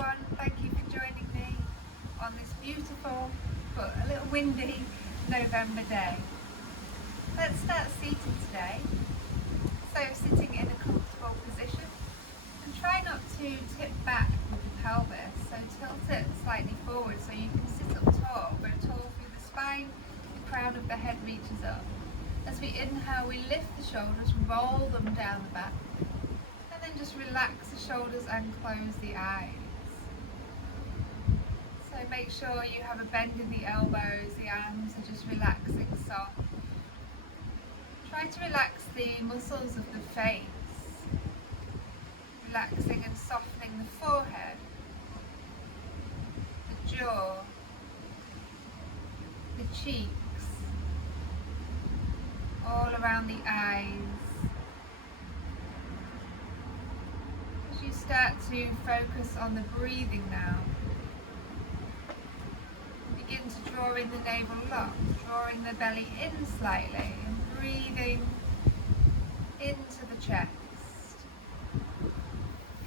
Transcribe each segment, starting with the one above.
everyone, thank you for joining me on this beautiful but a little windy November day. Let's start seated today. So sitting in a comfortable position and try not to tip back with the pelvis, so tilt it slightly forward so you can sit up tall, go tall through the spine, the crown of the head reaches up. As we inhale, we lift the shoulders, roll them down the back. And then just relax the shoulders and close the eyes. So make sure you have a bend in the elbows, the arms are just relaxing soft. Try to relax the muscles of the face, relaxing and softening the forehead, the jaw, the cheeks, all around the eyes. You start to focus on the breathing now. Begin to draw in the navel lock, drawing the belly in slightly and breathing into the chest,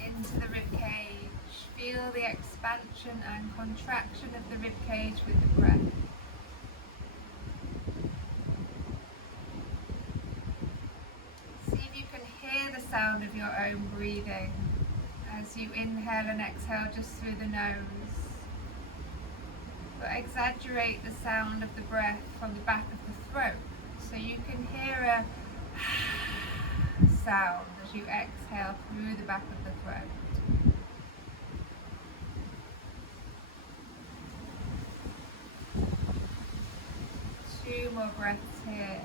into the rib cage. Feel the expansion and contraction of the rib cage with the breath. See if you can hear the sound of your own breathing as you inhale and exhale just through the nose, but exaggerate the sound of the breath from the back of the throat so you can hear a sound as you exhale through the back of the throat. Two more breaths here.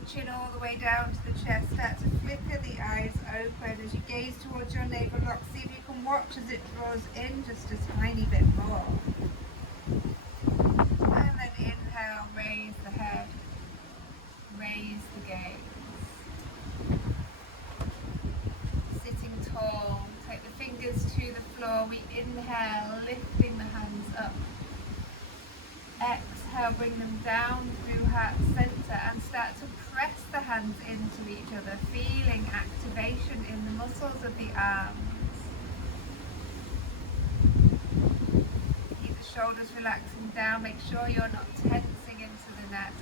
The chin all the way down to the chest. Start to flicker the eyes open as you gaze towards your navel lock. See if you can watch as it draws in just a tiny bit more. And then inhale, raise the head, raise the gaze. Sitting tall, take the fingers to the floor. We inhale, lifting the hands up. Exhale, bring them down through heart center and start to press the hands into each other, feeling activation in the muscles of the arms. Keep the shoulders relaxing down, make sure you're not tensing into the neck.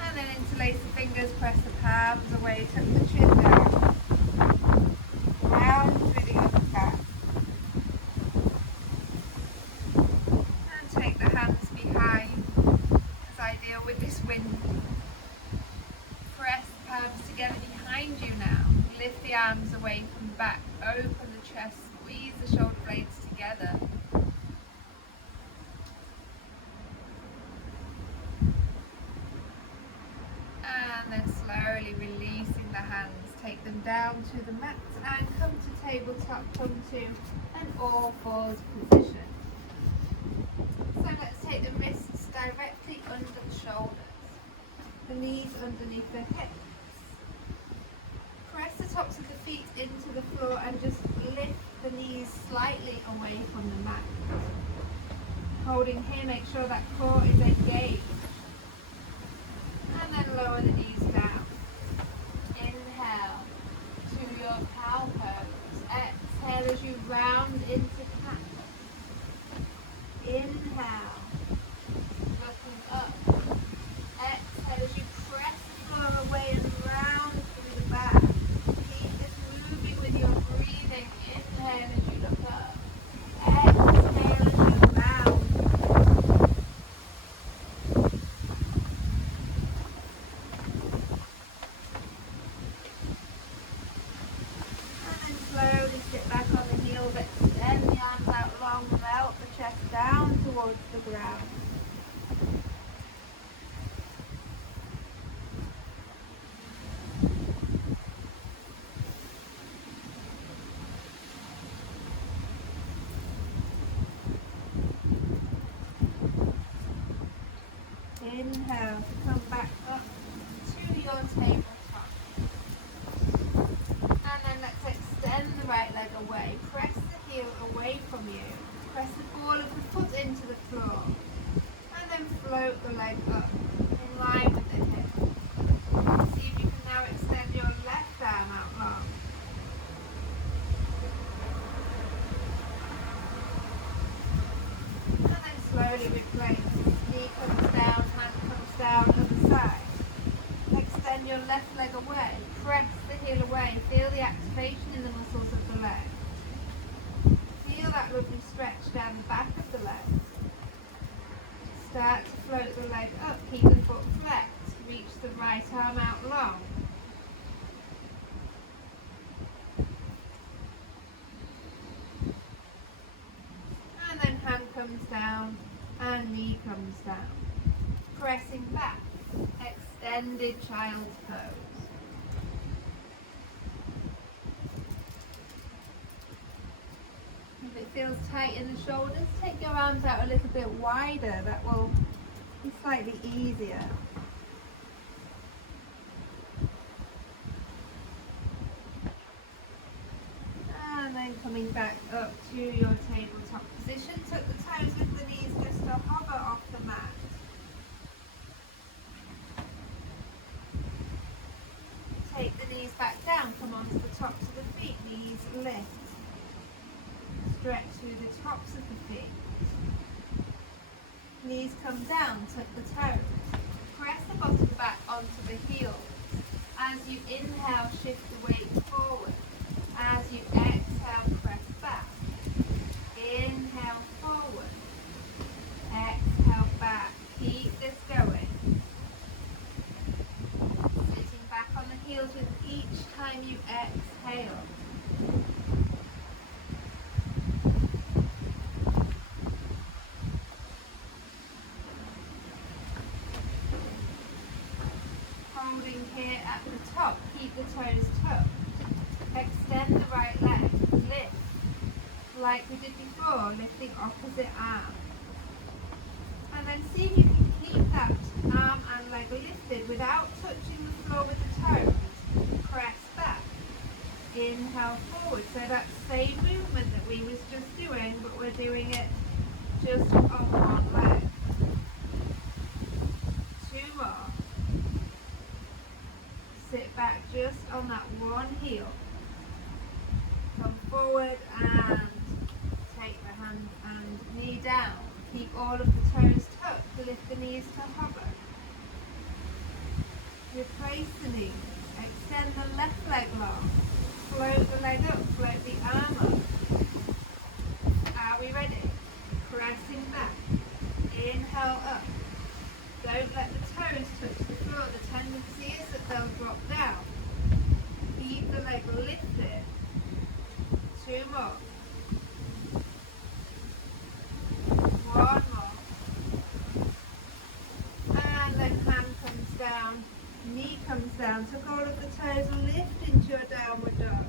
And then interlace the fingers, press the palms away, tuck the chin down, round through the upper back. Take the hands behind as I deal with this wind. Press the palms together behind you now. Lift the arms away from the back. Open the chest. Squeeze the shoulder blades together. And then slowly releasing the hands. Take them down to the mat and come to tabletop. Come to an all fours position. So let's take the wrists directly under the shoulders, the knees underneath the hips. Press the tops of the feet into the floor and just lift the knees slightly away from the mat. Holding here, make sure that core is engaged. And then lower the knees down. Inhale to your cow pose. Exhale as you round into cat. Inhale, looking up. Exhale as you press the floor away and round through the back. Keep this moving with your breathing. Inhale as you look up. Exhale as you round. And then slowly sit back on the heels. Extend the arms out long, melt the chest down towards the ground. Inhale to come back up to your tabletop. And then let's extend the right leg away. Press the heel away from you. Press the ball of the foot into the floor, and then float the leg up in line with the hip. See if you can now extend your left arm out long. And then slowly replace. Knee comes down, hand comes down, other side. Extend your left leg away, press the heel away, feel the activation in the muscles of the leg. Feel that lovely stretch down the back of the leg. Start to float the leg up, keep the foot flexed, reach the right arm out long. And then hand comes down and knee comes down. Pressing back, extended child's pose. If it feels tight in the shoulders, take your arms out a little bit wider. That will be slightly easier. And then coming back up to your tabletop position. Tuck the toes with the knees just to hover off the mat. Take the knees back down, come onto the tops of the feet, knees lift. Stretch through the tops of the feet. Knees come down, tuck the toes. Press the bottom back onto the heels. As you inhale, shift the weight forward. As you exhale, press back. Inhale forward. Exhale back. Keep this going. Sitting back on the heels with each time you exhale. Holding here at the top, keep the toes tucked. Extend the right leg, lift. Like we did before, lift the opposite arm. And then see if you can keep that arm and leg lifted without touching the floor with the toes. Press back. Inhale forward. So that same movement that we was just doing, but we're doing it just on one leg. 2 more. Sit back just on that one heel. Come forward and take the hand and knee down. Keep all of the toes tucked. Lift the knees to hover. Replace the knees. Extend the left leg long. Float the leg up. Float the arm up. Are we ready? Pressing back. Inhale up. Don't let the toes touch the floor. The tendency is that they'll drop down. Keep the leg lifted. 2 more. 1 more. And then hand comes down, knee comes down. Tuck all of the toes and lift into your downward dog.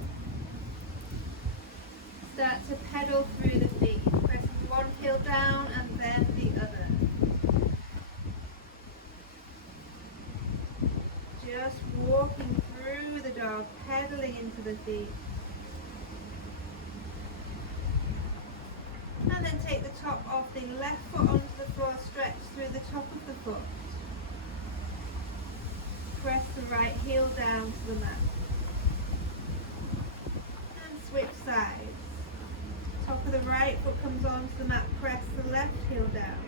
Start to pedal through the feet. Pressing one heel down and then the other. Just walking through the dog, pedaling into the feet. And then take the top of the left foot onto the floor, stretch through the top of the foot. Press the right heel down to the mat. And switch sides. Top of the right foot comes onto the mat, press the left heel down.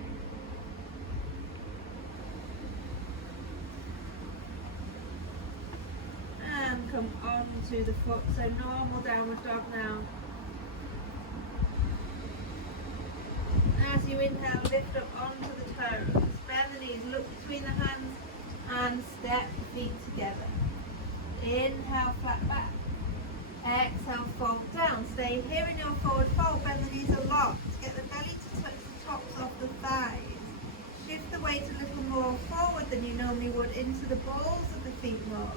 And come onto the foot, so normal downward dog now. As you inhale, lift up onto the toes. Bend the knees, look between the hands and step the feet together. Inhale, flat back. Exhale, fold down. Stay here in your forward fold. Bend the knees a lot. Get the belly to touch the tops of the thighs. Shift the weight a little more forward than you normally would into the balls of the feet more.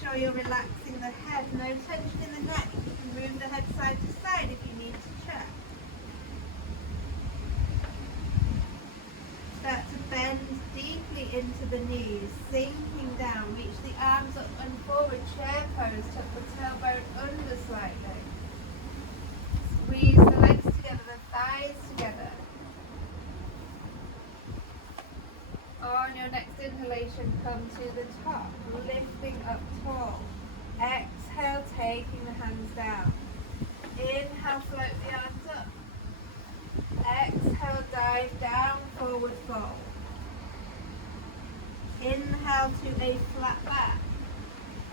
Sure you're relaxing the head, no tension in the neck. You can move the head side to side if you need to check. Start to bend deeply into the knees, sinking down. Reach the arms up and forward, chair pose. Tuck the tailbone under slightly. Squeeze the legs together, the thighs together. On your next inhalation, come to the top, lifting up tall. Exhale, taking the hands down. Inhale, float the arms up. Exhale, dive down, forward fold. Inhale to a flat back.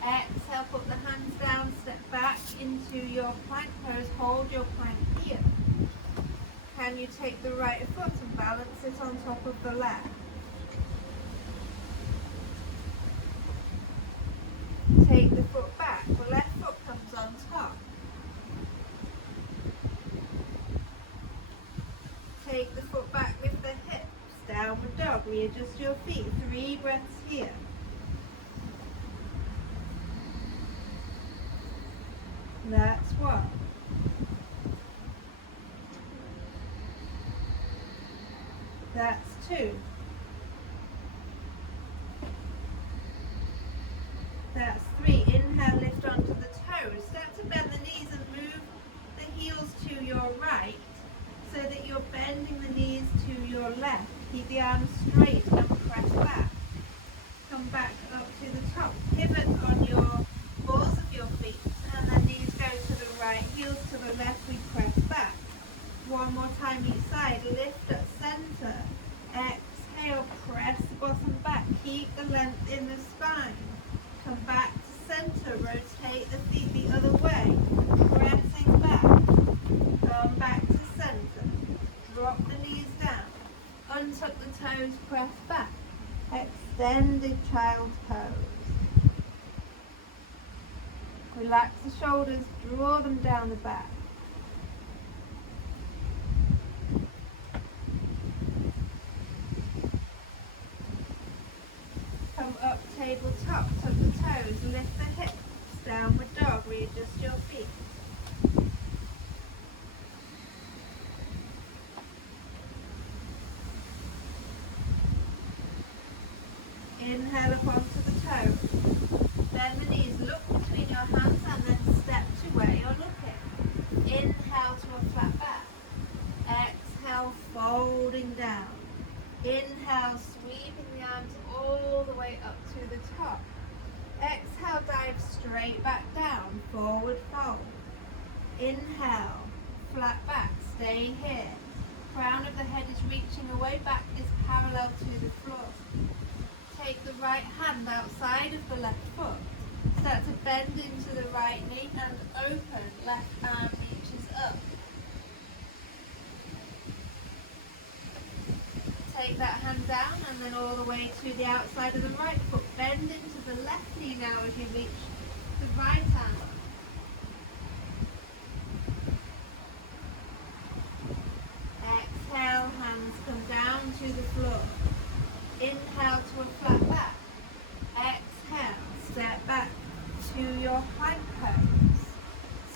Exhale, put the hands down, step back into your plank pose. Hold your plank here. Can you take the right foot and balance it on top of the left? Take the foot back. The left foot comes on top. Take the foot back, lift the hips. Downward dog. Readjust your feet. 3 breaths here. That's 1. That's 2. That's 3. Inhale, lift onto the toes. Start to bend the knees and move the heels to your right so that you're bending the knees to your left. Keep the arms straight and press back. Come back up to the top. Pivot on your balls of your feet and the knees go to the right, heels to the left, we press back. One more time each side. Lift at center. Exhale, press the bottom back. Keep the length in the spine. Come back to center, rotate the feet the other way, pressing back, come back to center, drop the knees down, untuck the toes, press back, extended child's pose. Relax the shoulders, draw them down the back. Come up, tabletop, tuck the toes, lift the hips, downward dog, readjust your feet. Inhale up onto the toes. Bend the knees, look between your hands and then step to where you're looking. Inhale to a flat back. Exhale, folding down. Inhale, sweeping the arms all the way up to the top. Exhale, dive straight back down, forward fold. Inhale, flat back, stay here. Crown of the head is reaching away, back is parallel to the floor. Take the right hand outside of the left foot. Start to bend into the right knee and open, left arm reaches up. Take that hand down and then all the way to the outside of the right foot. Bend into the left knee now as you reach the right arm. Exhale, hands come down to the floor. Inhale to a flat back. Exhale, step back to your plank pose.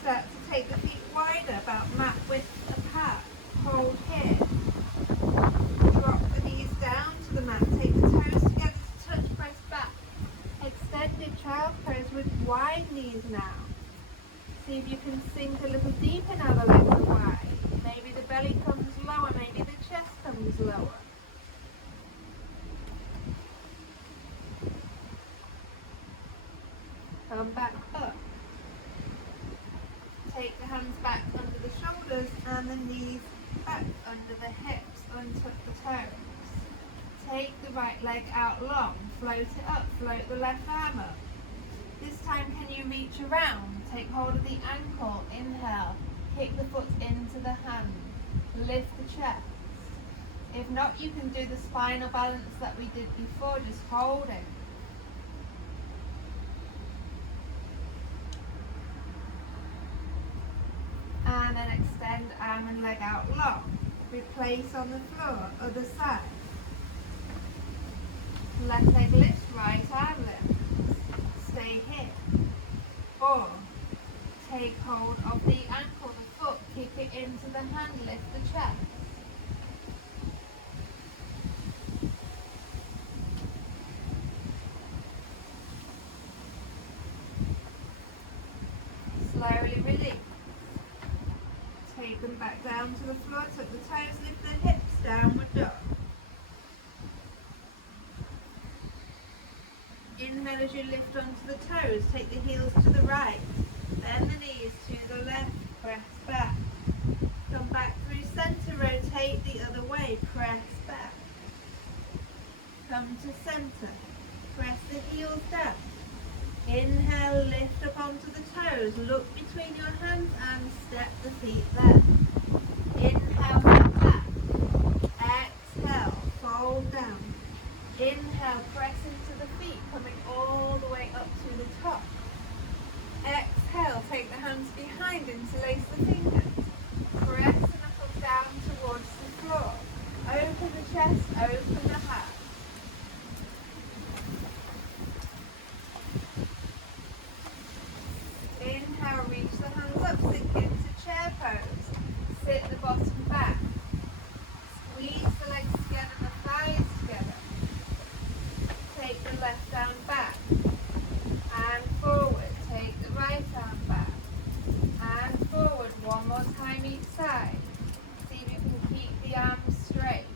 Start to take the feet wider, about mat width apart. Hold here. Drop the knees down to the mat. Take the toes together to touch, press back. Extended child pose with wide knees now. See if you can sink a little deeper now the legs are wide. Maybe the belly comes lower, maybe the chest comes lower. Come back up. Take the hands back under the shoulders and the knees back under the hips. Untuck the toes. Take the right leg out long. Float it up. Float the left arm up. This time can you reach around? Take hold of the ankle. Inhale. Kick the foot into the hand. Lift the chest. If not, you can do the spinal balance that we did before, just hold it. And then extend arm and leg out long. Replace on the floor, other side. Left leg lifts, right arm lifts. Stay here. Or take hold of the ankle, the foot, kick it into the hand, lift the chest. down to the floor, tuck the toes, lift the hips, downward dog. Inhale as you lift onto the toes, take the heels to the right, bend the knees to the left, press back. Come back through center, rotate the other way, press back. Come to center, press the heels down. Inhale, lift up onto the toes, look between your hands and step the feet left. Inhale, come back. Exhale, fold down. Inhale, press into the feet, coming all the way up to the top. Exhale, take the hands behind, interlace the fingers. Press the knuckles down towards the floor. Open the chest, open the heart. Inhale, reach the hands up, sink into chair pose. Sit the bottom back. Squeeze the legs together, the thighs together. Take the left arm back and forward. Take the right arm back and forward. One more time each side. See if you can keep the arms straight.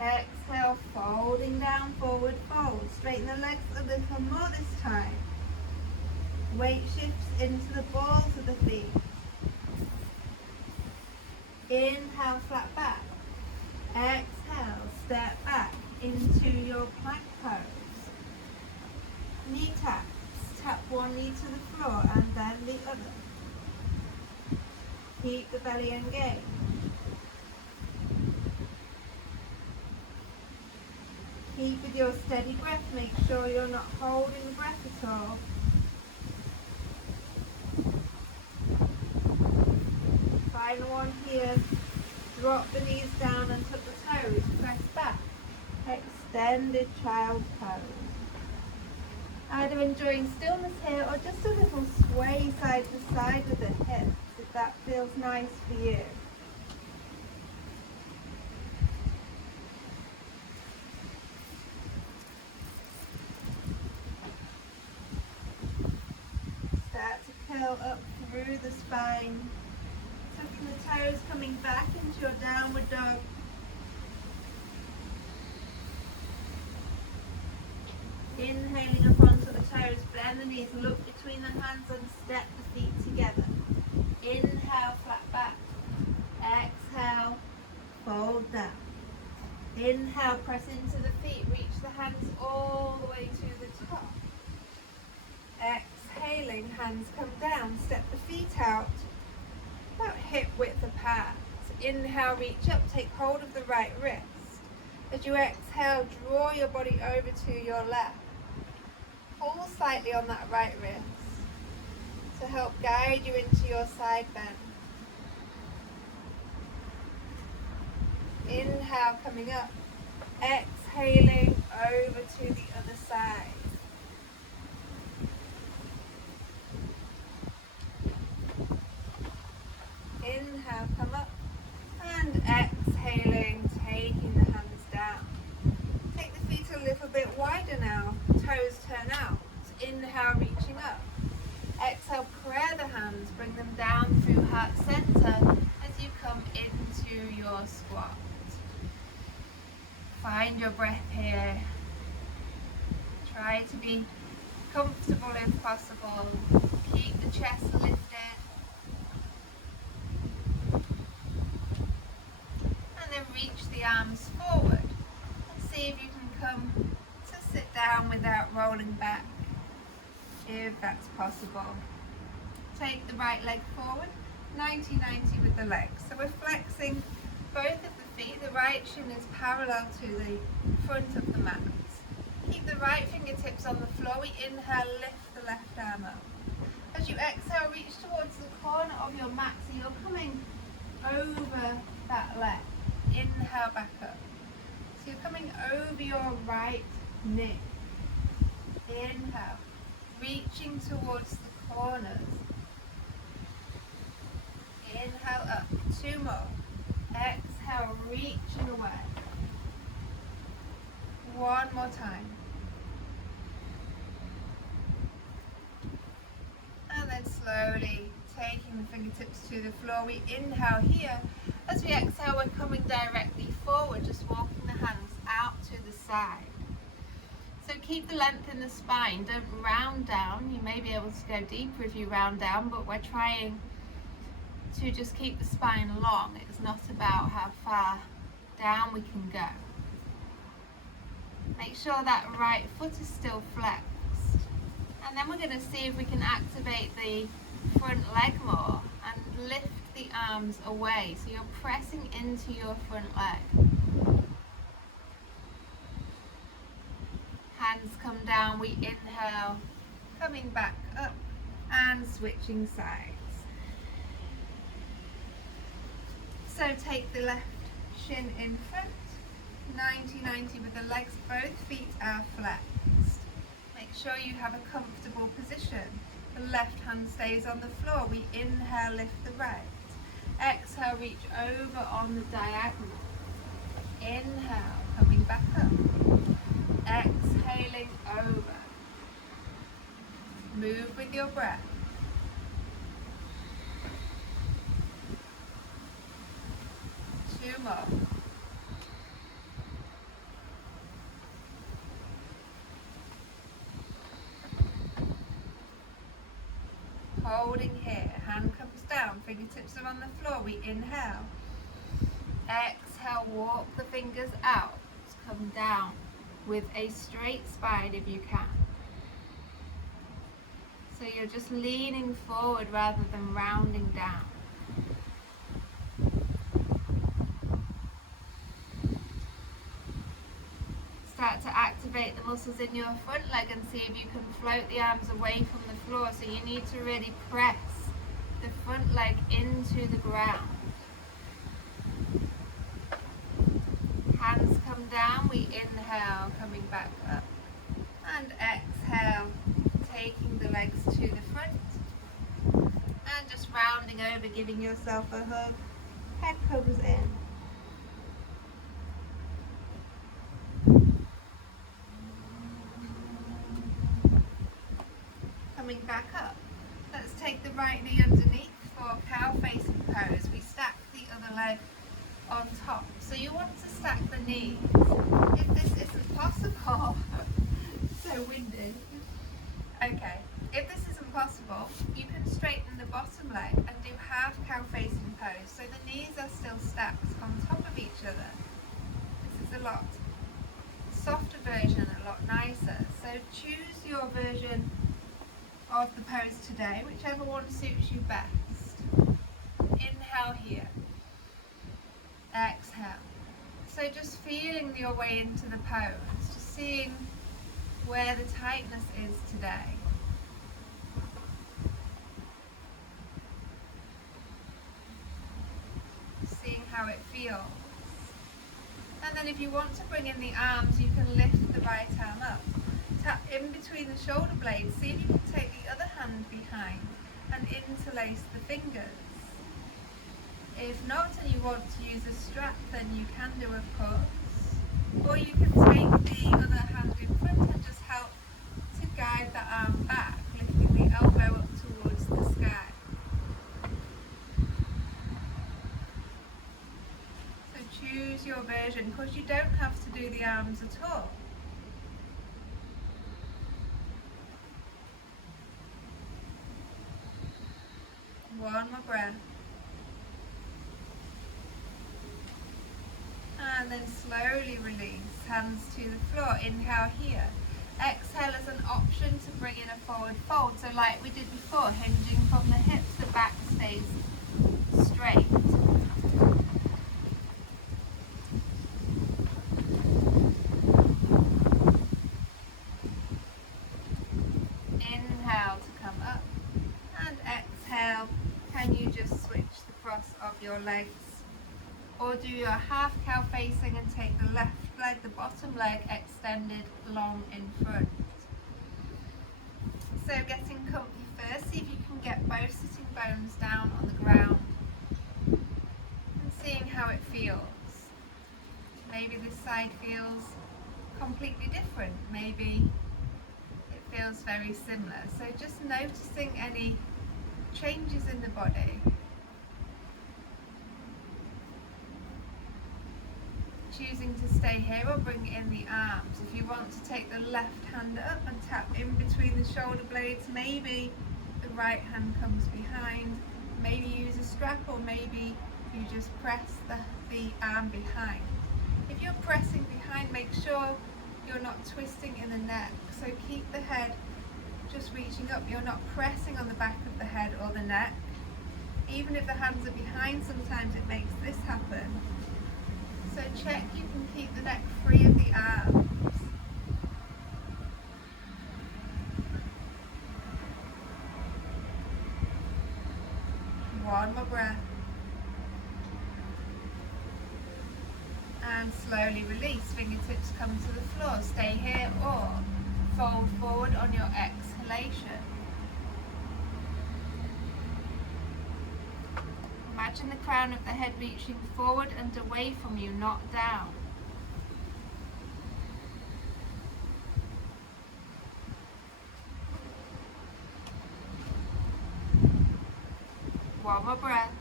Exhale, folding down, forward fold. Straighten the legs a little more this time. Weight shifts into the balls of the feet. Inhale, flat back. Exhale, step back into your plank pose. Knee taps. Tap one knee to the floor and then the other. Keep the belly engaged. Keep with your steady breath. Make sure you're not holding the breath at all. Final one here. Drop the knees down and tuck the toes. Press back. Extended child pose. Either enjoying stillness here or just a little sway side to side with the hips if that feels nice for you. Start to curl up through the spine. Tucking the toes, coming back into your downward dog. Inhaling up onto the toes, bend the knees, look between the hands and step the feet together. Inhale, flat back. Exhale, fold down. Inhale, press into the feet, reach the hands all the way to the top. Exhaling, hands come down, step the feet out, about hip width apart. Inhale, reach up, take hold of the right wrist. As you exhale, draw your body over to your left. Pull slightly on that right wrist to help guide you into your side bend. Inhale, coming up. Exhaling over to the other side. Inhale, come up. And exhaling, taking the hands down. Take the feet a little bit wider now. Toes turn out. Inhale, reaching up. Exhale, prayer the hands. Bring them down through heart center as you come into your squat. Find your breath here. Try to be comfortable if possible. Keep the chest lifted. And then reach the arms forward. And see if you can come to sit down without rolling back, if that's possible. Take the right leg forward, 90-90 with the legs. So we're flexing both of the feet. The right shin is parallel to the front of the mat. Keep the right fingertips on the floor. We inhale, lift the left arm up. As you exhale, reach towards the corner of your mat, so you're coming over that leg. Inhale, back up. So you're coming over your right knee. Inhale, reaching towards the corners. Inhale up, 2 more. Exhale, reaching away. 1 more time. And then slowly taking from the fingertips to the floor. We inhale here. As we exhale, we're coming directly forward, just walking the hands out to the side. So keep the length in the spine, don't round down. You may be able to go deeper if you round down, but we're trying to just keep the spine long. It's not about how far down we can go. Make sure that right foot is still flexed. And then we're going to see if we can activate the front leg more and lift the arms away. So you're pressing into your front leg. Hands come down, we inhale, coming back up and switching sides. So take the left shin in front, 90-90 with the legs, both feet are flexed. Make sure you have a comfortable position. The left hand stays on the floor. We inhale, lift the right. Exhale, reach over on the diagonal. Inhale, coming back up. Exhaling over. Move with your breath. Two more. Holding here, hand comes down, fingertips are on the floor. We inhale. Exhale, walk the fingers out. Come down with a straight spine if you can. So you're just leaning forward rather than rounding down. Start to activate the muscles in your front leg and see if you can float the arms away from the floor. So you need to really press the front leg into the ground. Hands come down, we inhale, coming back up. And exhale, taking the legs to the front. And just rounding over, giving yourself a hug. Head comes in. Coming back up. Let's take the right knee underneath for cow facing pose. We stack the other leg on top. So you want to stack the knees. If this isn't possible, so windy. Okay, if this isn't possible, you can straighten the bottom leg and do half cow facing pose. So the knees are still stacked on top of each other. This is a lot softer version, a lot nicer. So choose your version of the pose today, whichever one suits you best. Inhale here. Exhale. So just feeling your way into the pose, just seeing where the tightness is today. Seeing how it feels. And then if you want to bring in the arms, you can lift the right arm up. Tap in between the shoulder blades, see if you can take the other hand behind and interlace the fingers. If not, and you want to use a strap, then you can do, of course. Or you can take the other hand in front and just help to guide the arm back, lifting the elbow up towards the sky. So choose your version, because you don't have to do the arms at all. One more breath. And then slowly release, hands to the floor. Inhale here. Exhale as an option to bring in a forward fold. So like we did before, hinging from the hips, the back stays straight. Inhale to come up. And exhale, can you just switch the cross of your legs? Or do your half cow facing and take the left leg, the bottom leg extended long in front. So getting comfy first, see if you can get both sitting bones down on the ground and seeing how it feels. Maybe this side feels completely different, maybe it feels very similar. So just noticing any changes in the body. Choosing to stay here or bring in the arms. If you want to take the left hand up and tap in between the shoulder blades, maybe the right hand comes behind, maybe use a strap, or maybe you just press the arm behind. If you're pressing behind, make sure you're not twisting in the neck, so keep the head just reaching up. You're not pressing on the back of the head or the neck. Even if the hands are behind, sometimes it makes this happen. So check you can keep the neck free of the arms. One more breath. And slowly release. Fingertips come to the floor. Stay here or fold forward on your exhalation. Imagine the crown of the head reaching forward and away from you, not down. One more breath.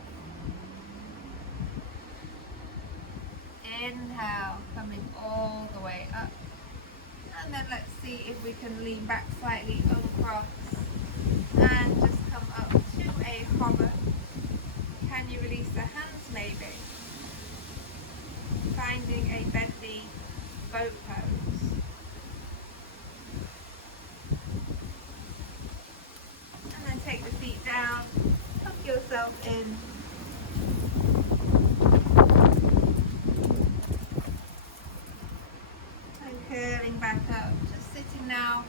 Inhale, coming all the way up. And then let's see if we can lean back slightly, uncross, and just come up to a hover. Can you release the hands maybe? Finding a bendy boat pose. And then take the feet down, tuck yourself in. And curling back up, just sitting now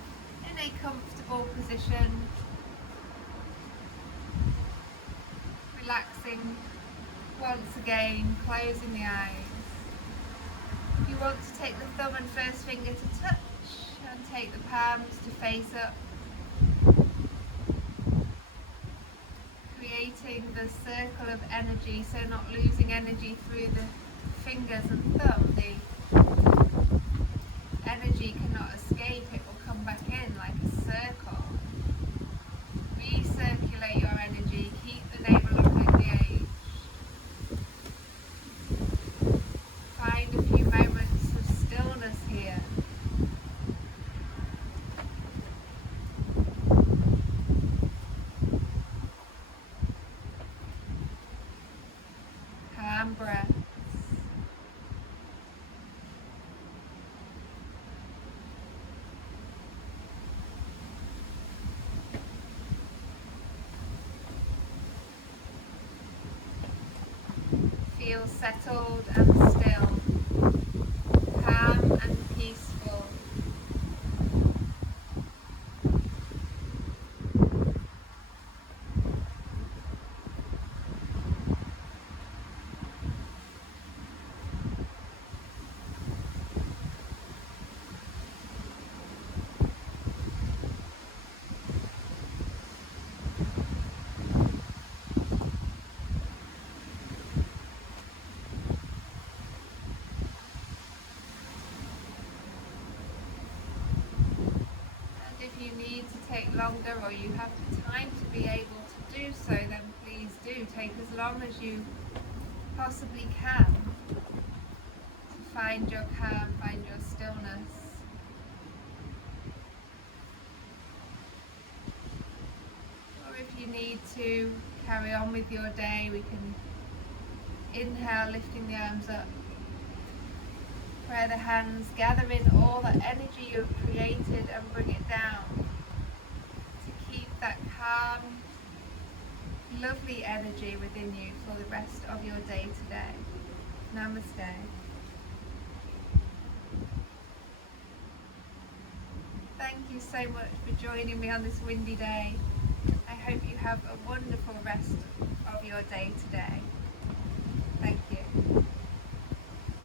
in a comfortable position. Relaxing once again, closing the eyes. If you want to take the thumb and first finger to touch and take the palms to face up, creating the circle of energy, so not losing energy through the fingers and thumb. The energy cannot escape, it will come back in like a circle. Recirculate your energy, keep the navel look engaged. Find a few moments of stillness here. Calm breaths. Feel settled and still, calm and peaceful. Longer, or you have the time to be able to do so, then please do take as long as you possibly can to find your calm, find your stillness. Or if you need to carry on with your day, we can inhale, lifting the arms up, pray the hands, gather in all that energy you've created and bring it down. That calm, lovely energy within you for the rest of your day today. Namaste. Thank you so much for joining me on this windy day. I hope you have a wonderful rest of your day today. Thank you.